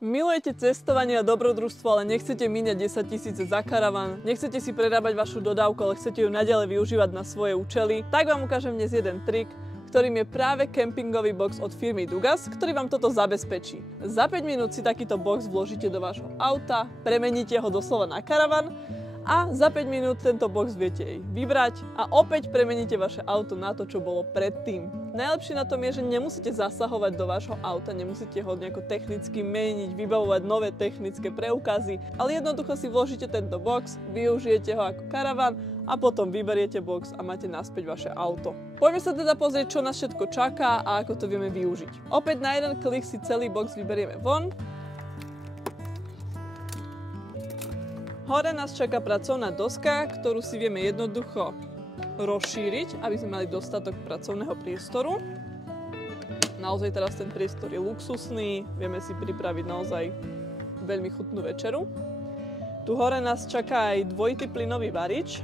Milujete cestovanie a dobrodružstvo, ale nechcete míňať 10 000 za karavan, nechcete si prerábať vašu dodávku, ale chcete ju naďalej využívať na svoje účely, tak vám ukážem dnes jeden trik, ktorým je práve kempingový box od firmy Dugas, ktorý vám toto zabezpečí. Za 5 minút si takýto box vložíte do vášho auta, premeníte ho doslova na karavan a za 5 minút tento box viete jej vybrať a opäť premeníte vaše auto na to, čo bolo predtým. Najlepšie na tom je, že nemusíte zasahovať do vášho auta, nemusíte ho nejako technicky meniť, vybavovať nové technické preukazy, ale jednoducho si vložíte tento box, využijete ho ako karavan a potom vyberiete box a máte naspäť vaše auto. Poďme sa teda pozrieť, čo nás všetko čaká a ako to vieme využiť. Opäť na jeden klik si celý box vyberieme von. Hore nás čaká pracovná doska, ktorú si vieme jednoducho rozšíriť, aby sme mali dostatok pracovného priestoru. Naozaj teraz ten priestor je luxusný, vieme si pripraviť naozaj veľmi chutnú večeru. Tu hore nás čaká aj dvojitý plynový varič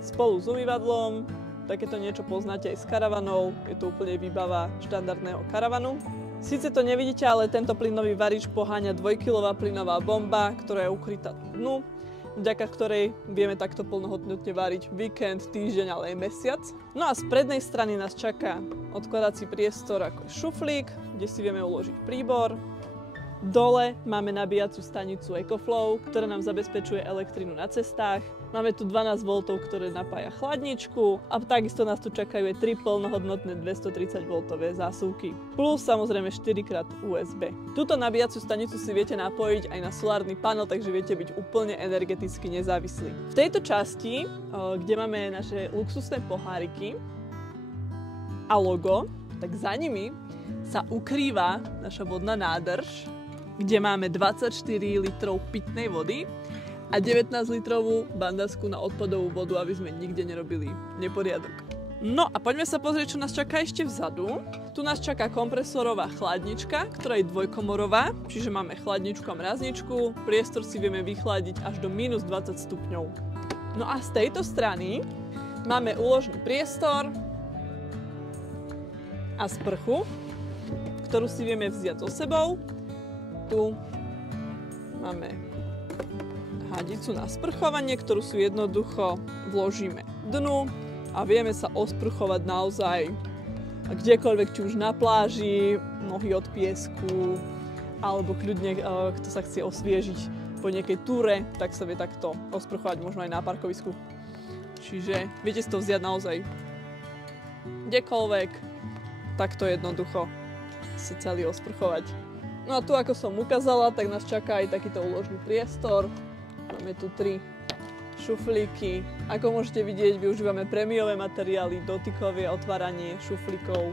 spolu s umývadlom. Takéto niečo poznáte aj s karavanou, je to úplne výbava štandardného karavanu. Síce to nevidíte, ale tento plynový varič poháňa 2-kilová plynová bomba, ktorá je ukrytá dnu, vďaka ktorej vieme takto plnohodnotne variť víkend, týždeň, ale aj mesiac. No a z prednej strany nás čaká odkladací priestor ako šuflík, kde si vieme uložiť príbor. Dole máme nabíjacú stanicu EcoFlow, ktorá nám zabezpečuje elektrinu na cestách. Máme tu 12 V, ktoré napája chladničku a takisto nás tu čakajú aj 3 plnohodnotné 230 V zásuvky. Plus samozrejme 4x USB. Túto nabíjacú stanicu si viete napojiť aj na solárny panel, takže viete byť úplne energeticky nezávislí. V tejto časti, kde máme naše luxusné poháriky a logo, tak za nimi sa ukrýva naša vodná nádrž, kde máme 24 litrov pitnej vody a 19 litrovú bandasku na odpadovú vodu, aby sme nikde nerobili neporiadok. No a poďme sa pozrieť, čo nás čaká ešte vzadu. Tu nás čaká kompresorová chladnička, ktorá je dvojkomorová, čiže máme chladničku a mrazničku. Priestor si vieme vychladiť až do minus 20 stupňov. No a z tejto strany máme úložný priestor a sprchu, ktorú si vieme vziať so sebou. Tu máme hadicu na sprchovanie, ktorú si jednoducho vložíme dnu a vieme sa osprchovať naozaj kdekoľvek, či už na pláži, nohy od piesku, alebo kľudne, kto sa chce osviežiť po nejakej túre, tak sa vie takto osprchovať možno aj na parkovisku. Čiže viete si to vziať naozaj kdekoľvek, takto jednoducho sa celý osprchovať. No a tu, ako som ukázala, tak nás čaká aj takýto úložný priestor. Máme tu 3 šuflíky. Ako môžete vidieť, využívame prémiové materiály, dotykové otváranie šuflíkov.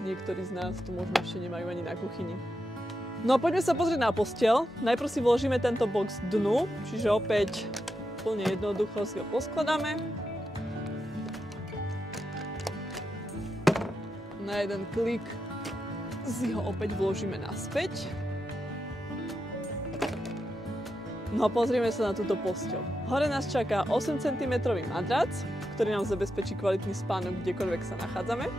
Niektorí z nás tu možno ešte nemajú ani na kuchyni. No a poďme sa pozrieť na posteľ. Najprv si vložíme tento box dnu, čiže opäť úplne jednoducho si ho poskladáme. Na jeden klik si ho opäť vložíme naspäť. No a pozrieme sa na túto posteľ. Hore nás čaká 8 cm madrac, ktorý nám zabezpečí kvalitný spánok kdekoľvek sa nachádzame.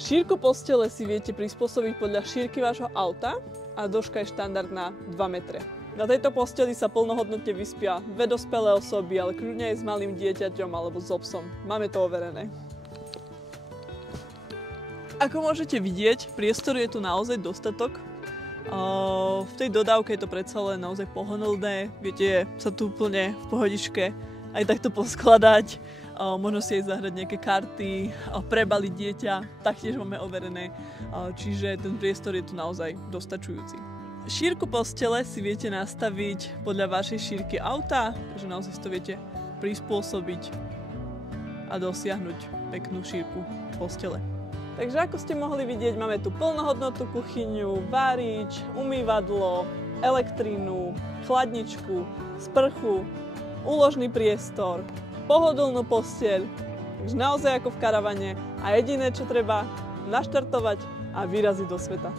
Šírku postele si viete prispôsobiť podľa šírky vášho auta a dĺžka je štandardná 2 metre. Na tejto posteli sa plnohodnotne vyspia dve dospelé osoby, ale kľudne aj s malým dieťaťom alebo so psom. Máme to overené. Ako môžete vidieť, priestoru je tu naozaj dostatok. V tej dodávke je to predsa len naozaj pohodlné. Viete sa tu úplne v pohodičke aj takto poskladať. Možno si aj zahrať nejaké karty, prebaliť dieťa, taktiež máme overené. Čiže ten priestor je tu naozaj dostačujúci. Šírku postele si viete nastaviť podľa vašej šírky auta, takže naozaj si to viete prispôsobiť a dosiahnuť peknú šírku postele. Takže ako ste mohli vidieť, máme tu plnohodnotnú kuchyňu, várič, umývadlo, elektrínu, chladničku, sprchu, úložný priestor, pohodlnú posteľ. Takže naozaj ako v karavane a jediné, čo treba, naštartovať a vyraziť do sveta.